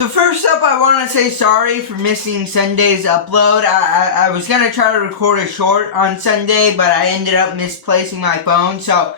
So first up, I want to say sorry for missing Sunday's upload. I was going to try to record a short on Sunday, but I ended up misplacing my phone. So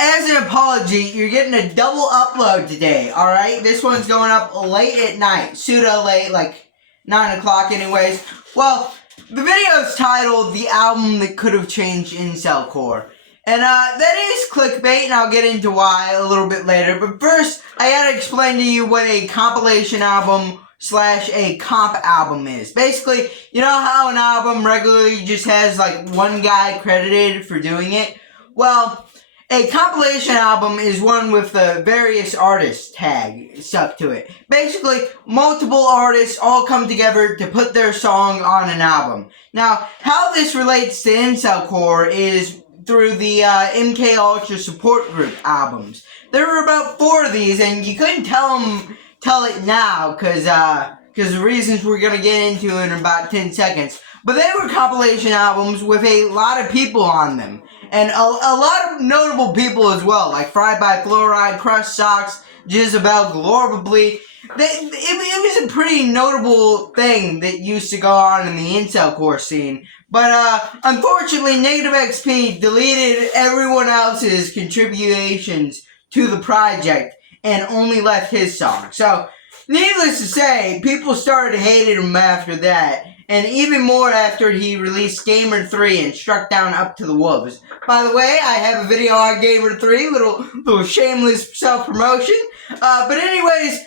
as an apology, you're getting a double upload today, alright? This one's going up late at night. Pseudo late, like 9 o'clock anyways. Well, the video's titled The Album That Could Have Changed Incelcore. And that is clickbait, and I'll get into why a little bit later. But first, I gotta explain to you what a compilation album / a comp album is. Basically, you know how an album regularly just has like one guy credited for doing it? Well, a compilation album is one with the various artists tag stuck to it. Basically, multiple artists all come together to put their song on an album. Now, how this relates to incelcore is through the MK Ultra support group albums. There were about 4 of these, and you couldn't tell it now, because the reasons we're going to get into in about 10 seconds. But they were compilation albums with a lot of people on them. And a lot of notable people as well, like Fried by Fluoride, Crushed Socks, Jezebel, Glorably. It was a pretty notable thing that used to go on in the incelcore scene. But unfortunately, Negative XP deleted everyone else's contributions to the project and only left his song. So, needless to say, people started hating him after that, and even more after he released Gamer 3 and struck down Up to the Wolves. By the way, I have a video on Gamer 3, little shameless self-promotion. But anyways,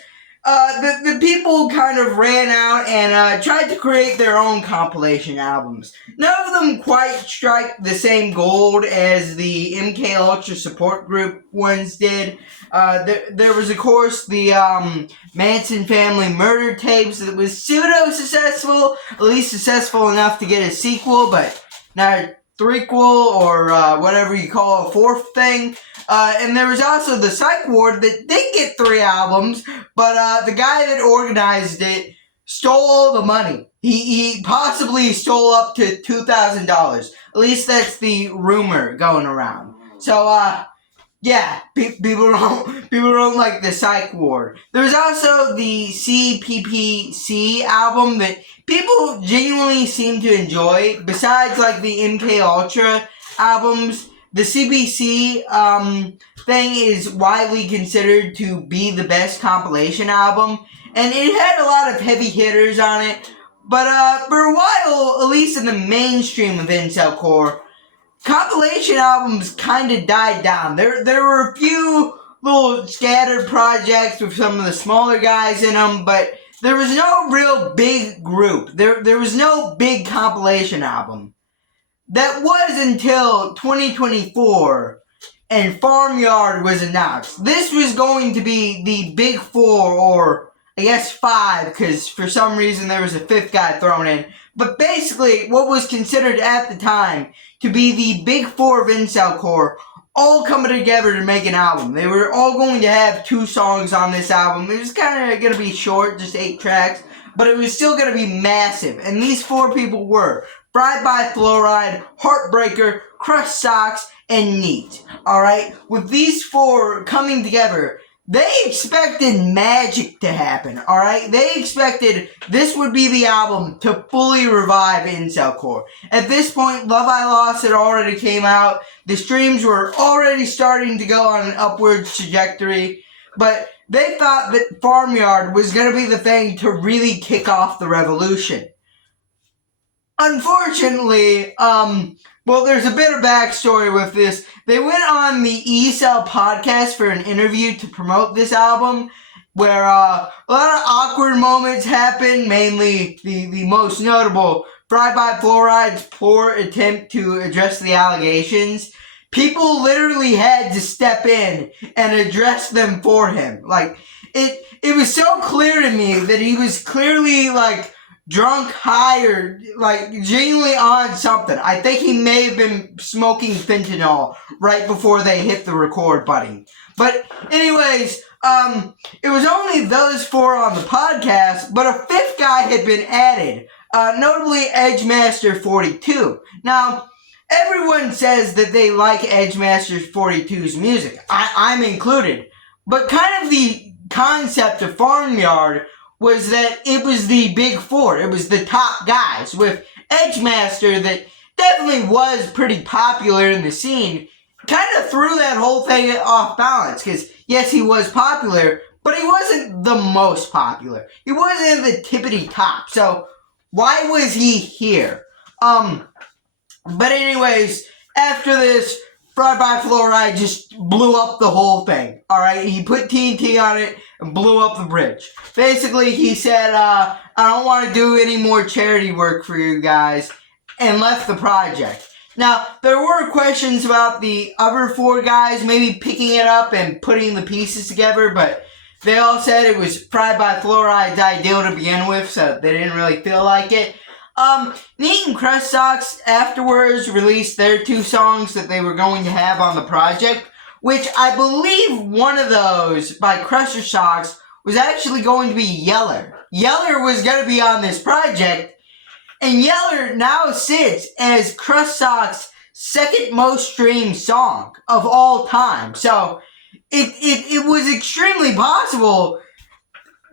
the people kind of ran out and tried to create their own compilation albums. None of them quite strike the same gold as the MK Ultra support group ones did. There was, of course, the Manson family murder tapes that was pseudo-successful, at least successful enough to get a sequel, but not a threequel or whatever you call a fourth thing. And there was also the Psych Ward that did get 3 albums, but the guy that organized it stole all the money. He possibly stole up to $2,000. At least that's the rumor going around. So, yeah, people don't like the Psych Ward. There's also the CPPC album that people genuinely seem to enjoy. Besides, like, the MK Ultra albums, the CBC thing is widely considered to be the best compilation album, and it had a lot of heavy hitters on it. But for a while, at least in the mainstream of incelcore, compilation albums kind of died down. There were a few little scattered projects with some of the smaller guys in them, but there was no real big group. There was no big compilation album. That was until 2024 and Farmyard was announced. This was going to be the big 4, or I guess 5, because for some reason there was a 5th guy thrown in. But basically, what was considered at the time to be the big 4 of incelcore, all coming together to make an album. They were all going to have 2 songs on this album. It was kind of going to be short, just 8 tracks, but it was still going to be massive. And these 4 people were Fried by Fluoride, Heartbreaker, Crushed Socks, and Neat. Alright? With these 4 coming together, they expected magic to happen, alright? They expected this would be the album to fully revive incelcore. At this point, Love I Lost had already came out. The streams were already starting to go on an upward trajectory. But they thought that Farmyard was going to be the thing to really kick off the revolution. Unfortunately, well, there's a bit of backstory with this. They went on the ESL podcast for an interview to promote this album, where a lot of awkward moments happened, mainly the most notable, Fried by Fluoride's poor attempt to address the allegations. People literally had to step in and address them for him. Like, it was so clear to me that he was clearly, like, drunk, high, or like genuinely on something. I think he may have been smoking fentanyl right before they hit the record button. But anyways, it was only those 4 on the podcast, but a 5th guy had been added, notably Edgemaster 42. Now, everyone says that they like Edgemaster 42's music. I'm included. But kind of the concept of Farmyard was that it was the big four. It was the top guys, with Edgemaster that definitely was pretty popular in the scene. Kind of threw that whole thing off balance, because yes, he was popular, but he wasn't the most popular. He wasn't the tippity top. So why was he here? But anyways, after this, Fried by Fluoride just blew up the whole thing. Alright, he put TNT on it and blew up the bridge. Basically, he said, I don't want to do any more charity work for you guys, and left the project. Now, there were questions about the other four guys maybe picking it up and putting the pieces together, but they all said it was Fried by Fluoride's ideal to begin with, so they didn't really feel like it. Neat and Crust Socks afterwards released their 2 songs that they were going to have on the project, which I believe one of those by Crusher Socks was actually going to be Yeller. Yeller was going to be on this project, and Yeller now sits as Crust Socks' second most streamed song of all time. So it was extremely possible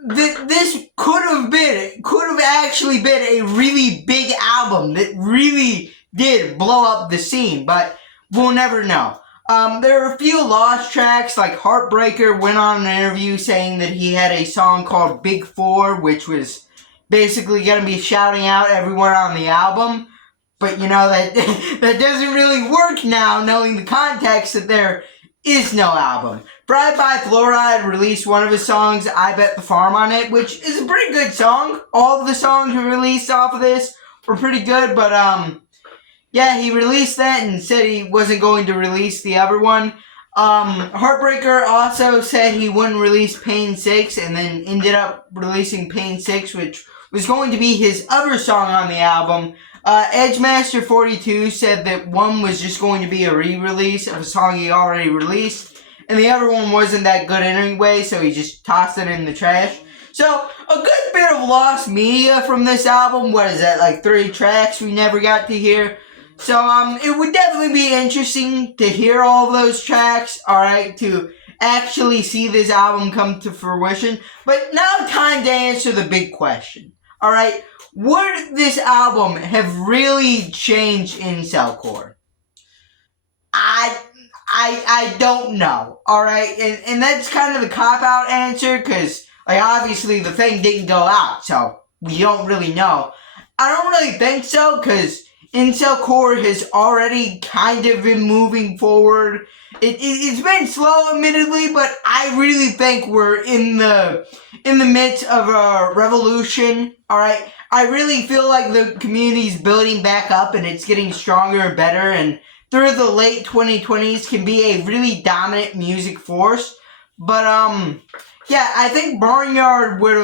that this could have actually been a really big album that really did blow up the scene, but we'll never know. There are a few lost tracks, like Heartbreaker went on an interview saying that he had a song called Big Four, which was basically going to be shouting out everyone on the album, but you know, that doesn't really work now, knowing the context that there is no album. Fried by Fluoride released one of his songs, I Bet the Farm, on it, which is a pretty good song. All of the songs we released off of this were pretty good, but yeah, he released that and said he wasn't going to release the other one. Heartbreaker also said he wouldn't release Pain 6, and then ended up releasing Pain 6, which was going to be his other song on the album. Edgemaster 42 said that one was just going to be a re-release of a song he already released, and the other one wasn't that good anyway, so he just tossed it in the trash. So, a good bit of lost media from this album. What is that, like 3 tracks we never got to hear? So, it would definitely be interesting to hear all of those tracks, alright, to actually see this album come to fruition. But now time to answer the big question, alright? Would this album have really changed incelcore? I don't know, alright? And that's kind of the cop-out answer, because, like, obviously the thing didn't go out, so we don't really know. I don't really think so, because incelcore has already kind of been moving forward. It's been slow, admittedly, but I really think we're in the midst of a revolution, alright? I really feel like the community's building back up, and it's getting stronger and better, and through the late 2020s can be a really dominant music force. But, yeah, I think Farmyard would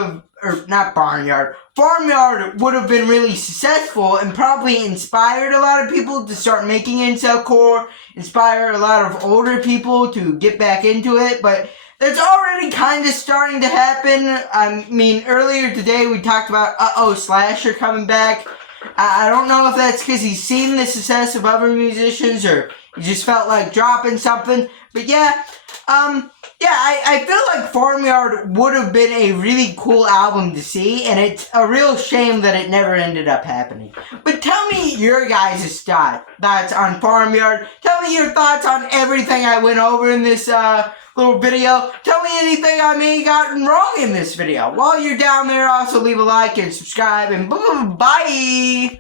have been really successful and probably inspired a lot of people to start making incelcore, inspire a lot of older people to get back into it, but that's already kind of starting to happen. I mean, earlier today we talked about Slasher coming back. I don't know if that's because he's seen the success of other musicians or he just felt like dropping something, but yeah, I feel like Farmyard would have been a really cool album to see, and it's a real shame that it never ended up happening. But tell me your guys' thoughts on Farmyard. Tell me your thoughts on everything I went over in this little video. Tell me anything I may have gotten wrong in this video. While you're down there, also leave a like and subscribe, and bye!